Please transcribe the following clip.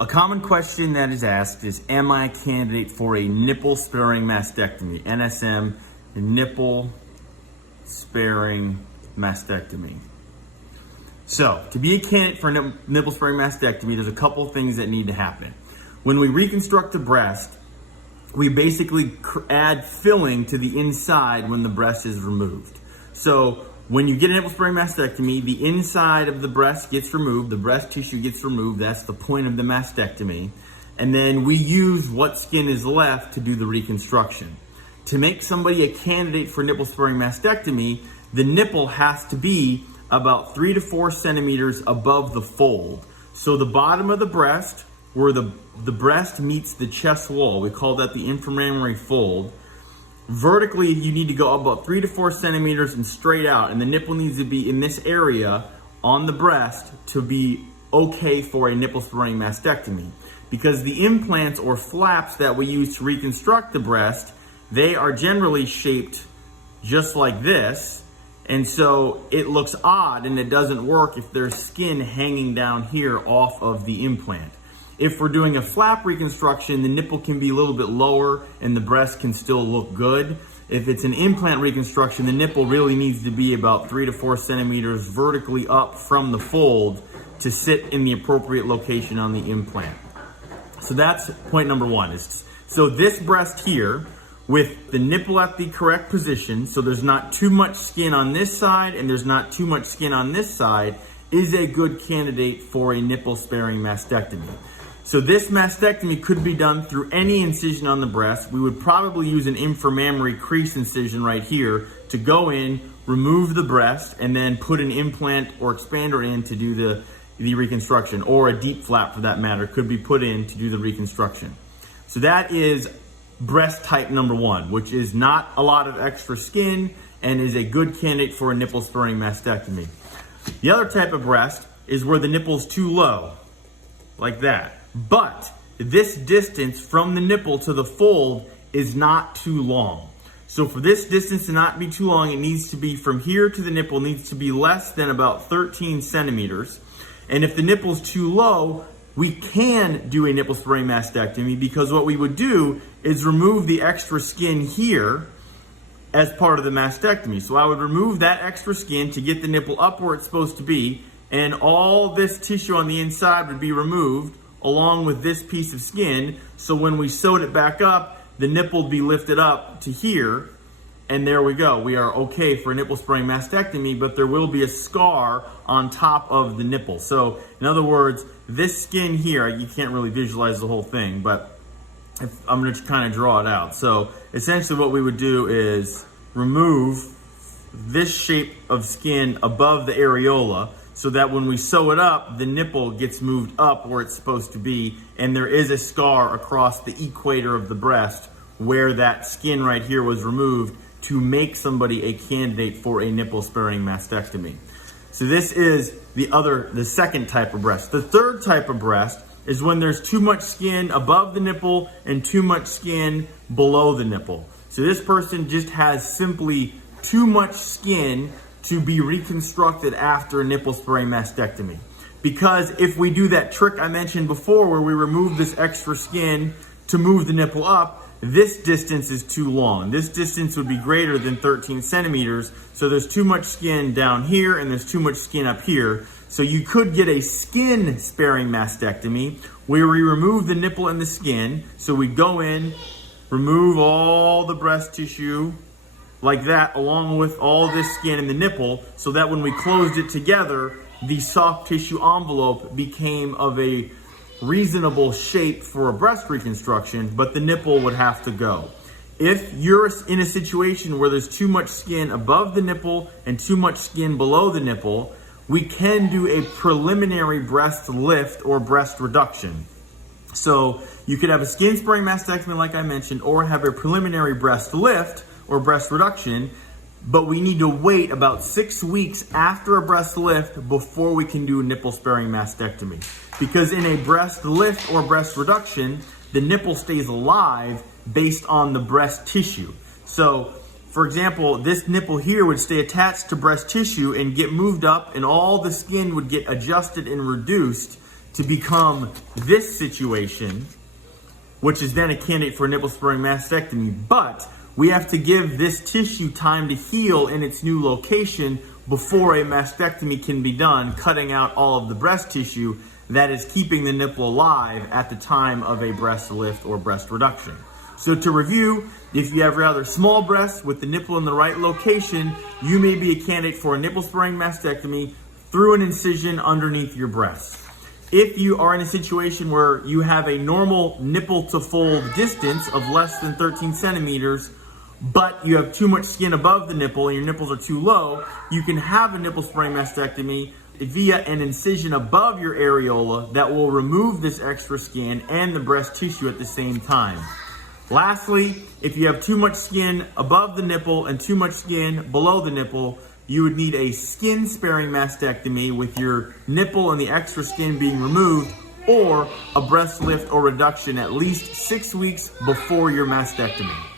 a common question that is asked is, am I a candidate for a nipple sparing mastectomy? NSM, nipple sparing mastectomy. So, to be a candidate for a nipple sparing mastectomy, there's a couple things that need to happen. When we reconstruct the breast, we basically add filling to the inside when the breast is removed. So, when you get a nipple sparing mastectomy, the inside of the breast gets removed, the breast tissue gets removed, that's the point of the mastectomy, and then we use what skin is left to do the reconstruction. To make somebody a candidate for nipple sparing mastectomy, the nipple has to be about 3 to 4 centimeters above the fold. So the bottom of the breast, where the breast meets the chest wall, we call that the inframammary fold. Vertically, you need to go about 3 to 4 centimeters and straight out, and the nipple needs to be in this area on the breast to be okay for a nipple sparing mastectomy. Because the implants or flaps that we use to reconstruct the breast, they are generally shaped just like this, and so it looks odd and it doesn't work if there's skin hanging down here off of the implant. If we're doing a flap reconstruction, the nipple can be a little bit lower and the breast can still look good. If it's an implant reconstruction, the nipple really needs to be about 3 to 4 centimeters vertically up from the fold to sit in the appropriate location on the implant. So that's point number one. So this breast here, with the nipple at the correct position, so there's not too much skin on this side and there's not too much skin on this side, is a good candidate for a nipple sparing mastectomy. So this mastectomy could be done through any incision on the breast. We would probably use an inframammary crease incision right here to go in, remove the breast, and then put an implant or expander in to do the reconstruction, or a deep flap for that matter could be put in to do the reconstruction. So that is breast type number one, which is not a lot of extra skin and is a good candidate for a nipple sparing mastectomy. The other type of breast is where the nipple's too low, like that. But this distance from the nipple to the fold is not too long. So for this distance to not be too long, it needs to be from here to the nipple needs to be less than about 13 centimeters. And if the nipple's too low, we can do a nipple sparing mastectomy, because what we would do is remove the extra skin here as part of the mastectomy. So I would remove that extra skin to get the nipple up where it's supposed to be, and all this tissue on the inside would be removed along with this piece of skin. So when we sewed it back up, the nipple would be lifted up to here, and there we go. We are okay for a nipple sparing mastectomy, but there will be a scar on top of the nipple. So in other words, this skin here, you can't really visualize the whole thing, but I'm going to kind of draw it out. So essentially what we would do is remove this shape of skin above the areola, so that when we sew it up, the nipple gets moved up where it's supposed to be, and there is a scar across the equator of the breast where that skin right here was removed to make somebody a candidate for a nipple sparing mastectomy. So this is the second type of breast. The third type of breast is when there's too much skin above the nipple and too much skin below the nipple. So this person just has simply too much skin to be reconstructed after a nipple sparing mastectomy. Because if we do that trick I mentioned before where we remove this extra skin to move the nipple up, this distance is too long. This distance would be greater than 13 centimeters, so there's too much skin down here and there's too much skin up here. So you could get a skin sparing mastectomy where we remove the nipple and the skin. So we go in, remove all the breast tissue, like that, along with all this skin and the nipple, so that when we closed it together, the soft tissue envelope became of a reasonable shape for a breast reconstruction, but the nipple would have to go. If you're in a situation where there's too much skin above the nipple and too much skin below the nipple, we can do a preliminary breast lift or breast reduction. So you could have a skin sparing mastectomy like I mentioned, or have a preliminary breast lift or breast reduction, but we need to wait about 6 weeks after a breast lift before we can do a nipple sparing mastectomy. Because in a breast lift or breast reduction, the nipple stays alive based on the breast tissue. So, for example, this nipple here would stay attached to breast tissue and get moved up, and all the skin would get adjusted and reduced to become this situation, which is then a candidate for a nipple sparing mastectomy. But we have to give this tissue time to heal in its new location before a mastectomy can be done, cutting out all of the breast tissue that is keeping the nipple alive at the time of a breast lift or breast reduction. So to review, if you have rather small breasts with the nipple in the right location, you may be a candidate for a nipple sparing mastectomy through an incision underneath your breast. If you are in a situation where you have a normal nipple to fold distance of less than 13 centimeters, but you have too much skin above the nipple and your nipples are too low, you can have a nipple sparing mastectomy via an incision above your areola that will remove this extra skin and the breast tissue at the same time. Lastly, if you have too much skin above the nipple and too much skin below the nipple, you would need a skin sparing mastectomy with your nipple and the extra skin being removed, or a breast lift or reduction at least 6 weeks before your mastectomy.